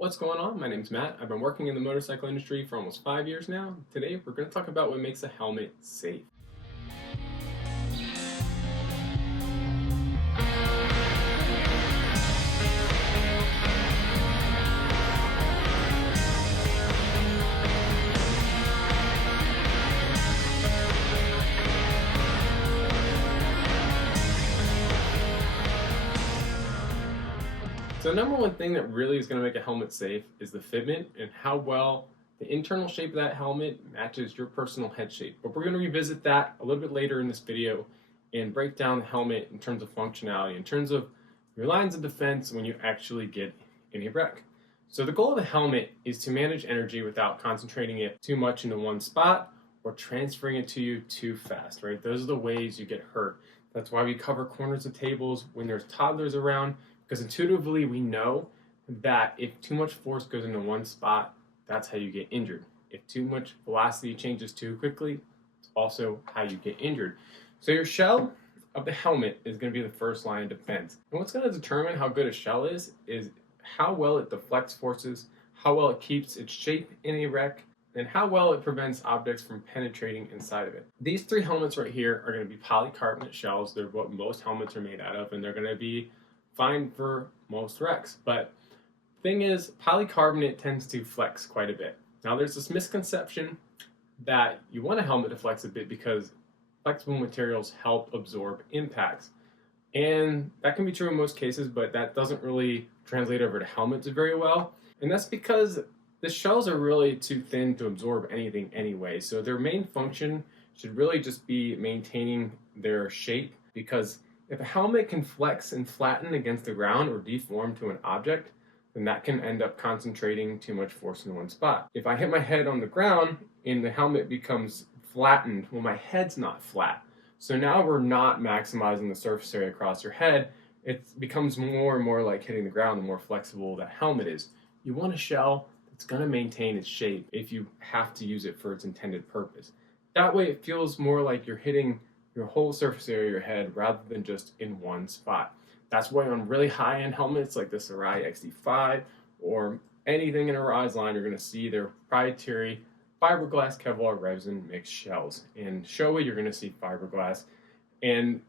What's going on? My name's Matt. I've been working in the motorcycle industry for almost 5 years now. Today, we're going to talk about what makes a helmet safe. So the number one thing that really is going to make a helmet safe is the fitment and how well the internal shape of that helmet matches your personal head shape. But we're going to revisit that a little bit later in this video and break down the helmet in terms of functionality, in terms of your lines of defense when you actually get in a wreck. So the goal of the helmet is to manage energy without concentrating it too much into one spot or transferring it to you too fast, right? Those are the ways you get hurt. That's why we cover corners of tables when there's toddlers around, because intuitively we know that if too much force goes into one spot, that's how you get injured. If too much velocity changes too quickly, it's also how you get injured. So your shell of the helmet is going to be the first line of defense. And what's going to determine how good a shell is how well it deflects forces, how well it keeps its shape in a wreck, and how well it prevents objects from penetrating inside of it. These three helmets right here are going to be polycarbonate shells. They're what most helmets are made out of, and they're going to be fine for most wrecks. But the thing is, polycarbonate tends to flex quite a bit. Now there's this misconception that you want a helmet to flex a bit because flexible materials help absorb impacts. And that can be true in most cases, but that doesn't really translate over to helmets very well. And that's because the shells are really too thin to absorb anything anyway. So their main function should really just be maintaining their shape, because if a helmet can flex and flatten against the ground or deform to an object, then that can end up concentrating too much force in one spot. If I hit my head on the ground and the helmet becomes flattened, well, my head's not flat. So now we're not maximizing the surface area across your head. It becomes more and more like hitting the ground the more flexible that helmet is. You want a shell that's going to maintain its shape if you have to use it for its intended purpose. That way it feels more like you're hitting your whole surface area of your head rather than just in one spot. That's why on really high-end helmets like this Arai XD5 or anything in Arai's line, you're going to see their proprietary fiberglass Kevlar resin mixed shells. In Showa, you're going to see fiberglass. And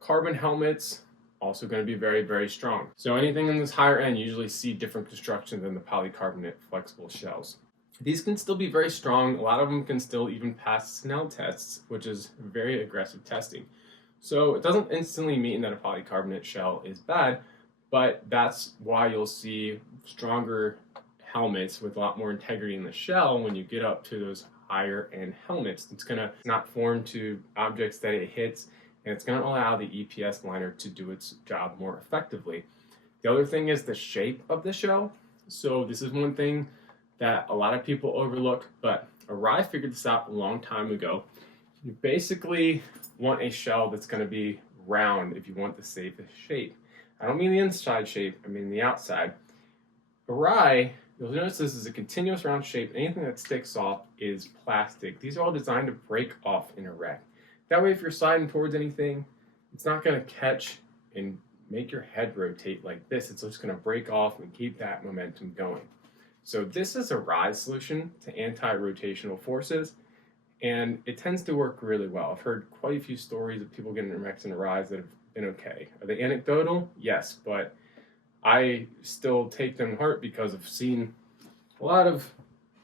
carbon helmets also going to be very, very strong. So anything in this higher end, you usually see different construction than the polycarbonate flexible shells. These can still be very strong. A lot of them can still even pass SNELL tests, which is very aggressive testing. So it doesn't instantly mean that a polycarbonate shell is bad, but that's why you'll see stronger helmets with a lot more integrity in the shell when you get up to those higher end helmets. It's gonna not form to objects that it hits, and it's gonna allow the EPS liner to do its job more effectively. The other thing is the shape of the shell. So this is one thing that a lot of people overlook, but Arai figured this out a long time ago. You basically want a shell that's going to be round if you want the safest shape. I don't mean the inside shape, I mean the outside. Arai, you'll notice this is a continuous round shape. Anything that sticks off is plastic. These are all designed to break off in a wreck. That way if you're sliding towards anything, it's not going to catch and make your head rotate like this. It's just going to break off and keep that momentum going. So this is Arai's solution to anti-rotational forces, and it tends to work really well. I've heard quite a few stories of people getting in wrecks in Arai that have been okay. Are they anecdotal? Yes, but I still take them to heart because I've seen a lot of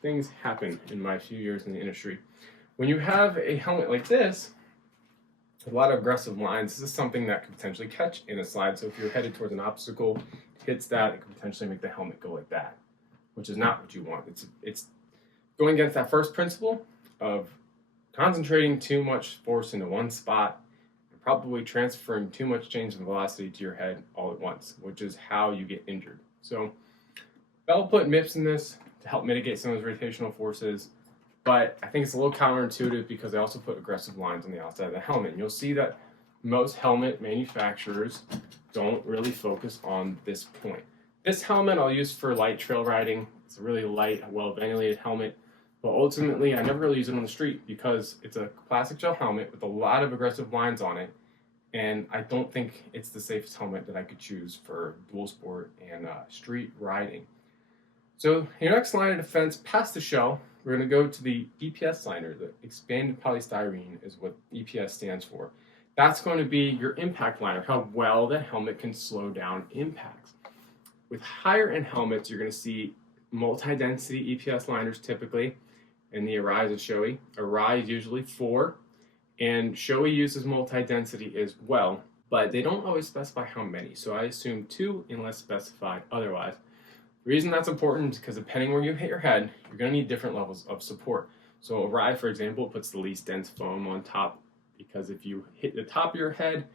things happen in my few years in the industry. When you have a helmet like this, a lot of aggressive lines, this is something that could potentially catch in a slide. So if you're headed towards an obstacle, hits that, it could potentially make the helmet go like that, which is not what you want. It's going against that first principle of concentrating too much force into one spot and probably transferring too much change in velocity to your head all at once, which is how you get injured. So Bell put MIPS in this to help mitigate some of those rotational forces, but I think it's a little counterintuitive because they also put aggressive lines on the outside of the helmet. And you'll see that most helmet manufacturers don't really focus on this point. This helmet I'll use for light trail riding. It's a really light, well-ventilated helmet, but ultimately I never really use it on the street because it's a plastic gel helmet with a lot of aggressive lines on it, and I don't think it's the safest helmet that I could choose for dual sport and street riding. So your next line of defense past the shell, we're going to go to the EPS liner. The expanded polystyrene is what EPS stands for. That's going to be your impact liner, how well the helmet can slow down impacts. With higher end helmets, you're going to see multi-density EPS liners typically, and the Arai is a Shoei. Arai is usually 4, and Shoei uses multi-density as well, but they don't always specify how many, so I assume 2 unless specified otherwise. The reason that's important is because depending where you hit your head, you're going to need different levels of support. So Arai, for example, puts the least dense foam on top because if you hit the top of your head,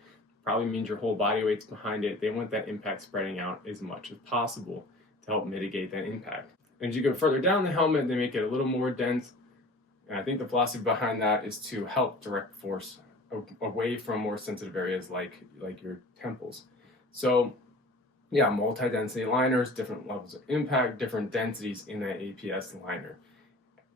probably means your whole body weight's behind it. They want that impact spreading out as much as possible to help mitigate that impact. And as you go further down the helmet, they make it a little more dense. And I think the philosophy behind that is to help direct force away from more sensitive areas like your temples. So yeah, multi-density liners, different levels of impact, different densities in that EPS liner.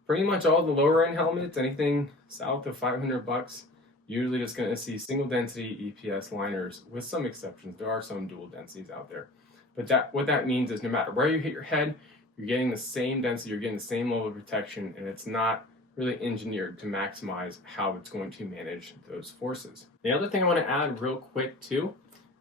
Pretty much all the lower end helmets, anything south of $500, usually just going to see single density EPS liners with some exceptions. There are some dual densities out there. But what that means is no matter where you hit your head, you're getting the same density, you're getting the same level of protection, and it's not really engineered to maximize how it's going to manage those forces. The other thing I want to add real quick too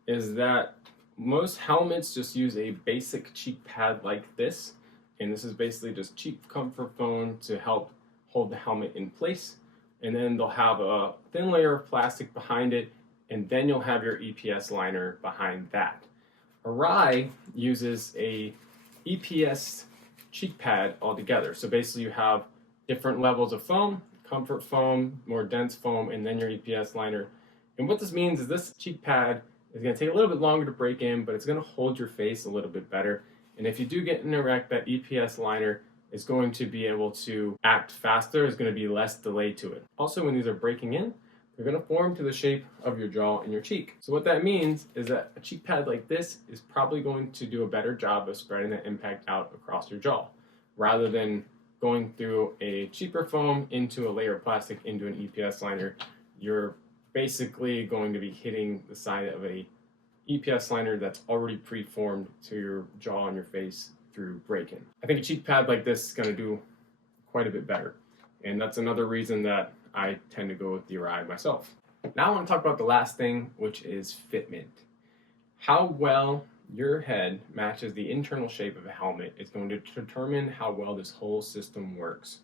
is that most helmets just use a basic cheek pad like this, and this is basically just cheap comfort foam to help hold the helmet in place, and then they'll have a thin layer of plastic behind it, and then you'll have your EPS liner behind that. Arai uses a EPS cheek pad altogether, so basically you have different levels of foam, comfort foam, more dense foam, and then your EPS liner. And what this means is this cheek pad is going to take a little bit longer to break in, but it's going to hold your face a little bit better. And if you do get in a wreck, that EPS liner is going to be able to act faster. There's going to be less delay to it. Also, when these are breaking in, they're going to form to the shape of your jaw and your cheek. So what that means is that a cheek pad like this is probably going to do a better job of spreading that impact out across your jaw, rather than going through a cheaper foam into a layer of plastic into an EPS liner. You're basically going to be hitting the side of a EPS liner that's already preformed to your jaw and your face through break-in. I think a cheek pad like this is going to do quite a bit better, and that's another reason that I tend to go with the Arai myself. Now I want to talk about the last thing, which is fitment. How well your head matches the internal shape of a helmet is going to determine how well this whole system works.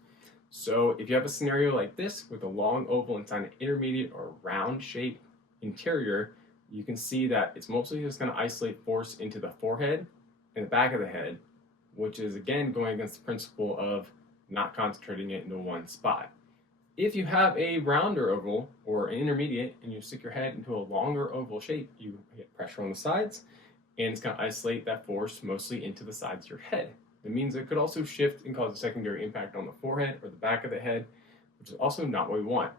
So if you have a scenario like this with a long oval inside an intermediate or round shape interior, you can see that it's mostly just going to isolate force into the forehead and the back of the head, which is again going against the principle of not concentrating it into one spot. If you have a rounder oval or an intermediate and you stick your head into a longer oval shape, you get pressure on the sides, and it's going to isolate that force mostly into the sides of your head. It means it could also shift and cause a secondary impact on the forehead or the back of the head, which is also not what we want.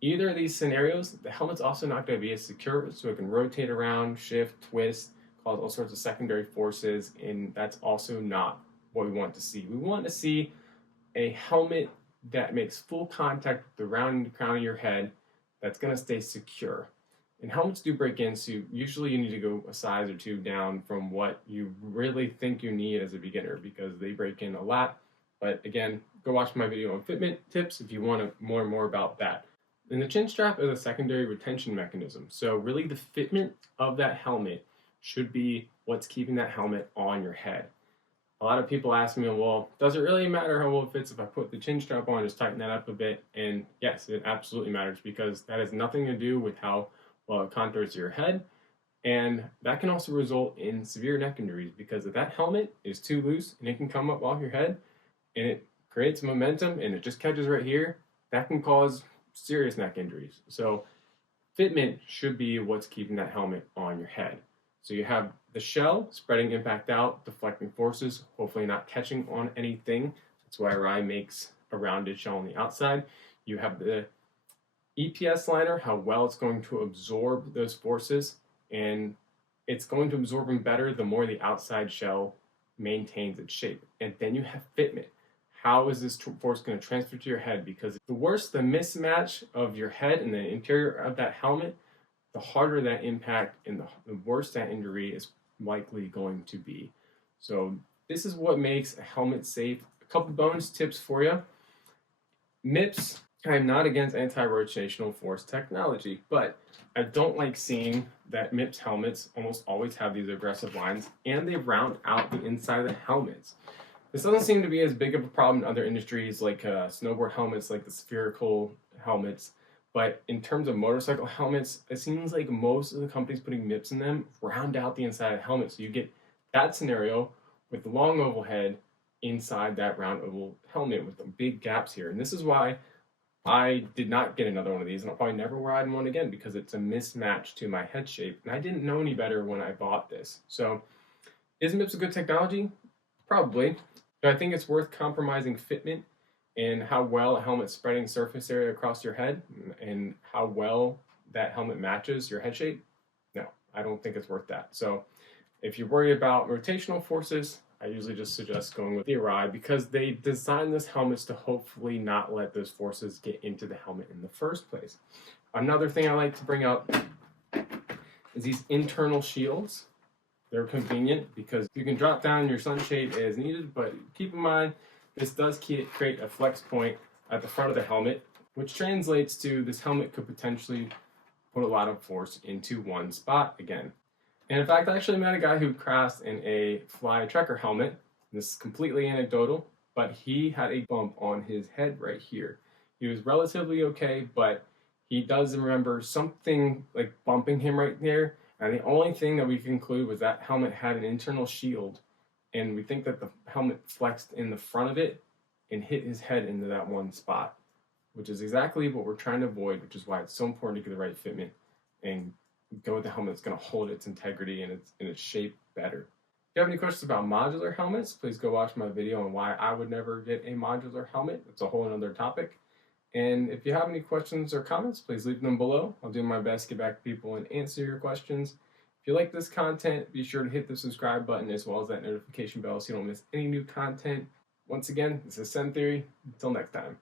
Either of these scenarios, the helmet's also not going to be as secure, so it can rotate around, shift, twist, cause all sorts of secondary forces, and that's also not what we want to see. We want to see a helmet that makes full contact with the round and crown of your head that's going to stay secure. And helmets do break in, so usually you need to go a size or 2 down from what you really think you need as a beginner because they break in a lot. But again, go watch my video on fitment tips if you want to more about that. And the chin strap is a secondary retention mechanism. So really the fitment of that helmet should be what's keeping that helmet on your head. A lot of people ask me, well, does it really matter how well it fits if I put the chin strap on, just tighten that up a bit? And yes, it absolutely matters because that has nothing to do with how well it contours your head. And that can also result in severe neck injuries because if that helmet is too loose and it can come up off your head and it creates momentum and it just catches right here, that can cause serious neck injuries. So fitment should be what's keeping that helmet on your head. So you have the shell spreading impact out, deflecting forces, hopefully not catching on anything. That's why Arai makes a rounded shell on the outside. You have the EPS liner, how well it's going to absorb those forces, and it's going to absorb them better the more the outside shell maintains its shape. And then you have fitment. How is this force going to transfer to your head? Because the worse the mismatch of your head and the interior of that helmet, the harder that impact and the worse that injury is likely going to be. So this is what makes a helmet safe. A couple bonus tips for you. MIPS, I am not against anti-rotational force technology, but I don't like seeing that MIPS helmets almost always have these aggressive lines and they round out the inside of the helmets. This doesn't seem to be as big of a problem in other industries like snowboard helmets, like the spherical helmets. But in terms of motorcycle helmets, it seems like most of the companies putting MIPS in them round out the inside of the helmet. So you get that scenario with the long oval head inside that round oval helmet with the big gaps here. And this is why I did not get another one of these, and I'll probably never ride one again because it's a mismatch to my head shape. And I didn't know any better when I bought this. So is MIPS a good technology? Probably. But I think it's worth compromising fitment and how well a helmet's spreading surface area across your head and how well that helmet matches your head shape. No, I don't think it's worth that. So if you're worried about rotational forces, I usually just suggest going with the ECE because they designed this helmets to hopefully not let those forces get into the helmet in the first place. Another thing I like to bring up is these internal shields. They're convenient because you can drop down your sunshade as needed, but keep in mind this does create a flex point at the front of the helmet, which translates to this helmet could potentially put a lot of force into one spot again. And in fact, I actually met a guy who crashed in a fly trekker helmet. This is completely anecdotal, but he had a bump on his head right here. He was relatively okay, but he does remember something like bumping him right there. And the only thing that we conclude was that helmet had an internal shield, and we think that the helmet flexed in the front of it and hit his head into that one spot, which is exactly what we're trying to avoid, which is why it's so important to get the right fitment and go with the helmet that's going to hold its integrity and its shape better. If you have any questions about modular helmets, please go watch my video on why I would never get a modular helmet. It's a whole other topic. And if you have any questions or comments, please leave them below. I'll do my best to get back to people and answer your questions. If you like this content, be sure to hit the subscribe button as well as that notification bell so you don't miss any new content. Once again, this is Sen Theory. Until next time.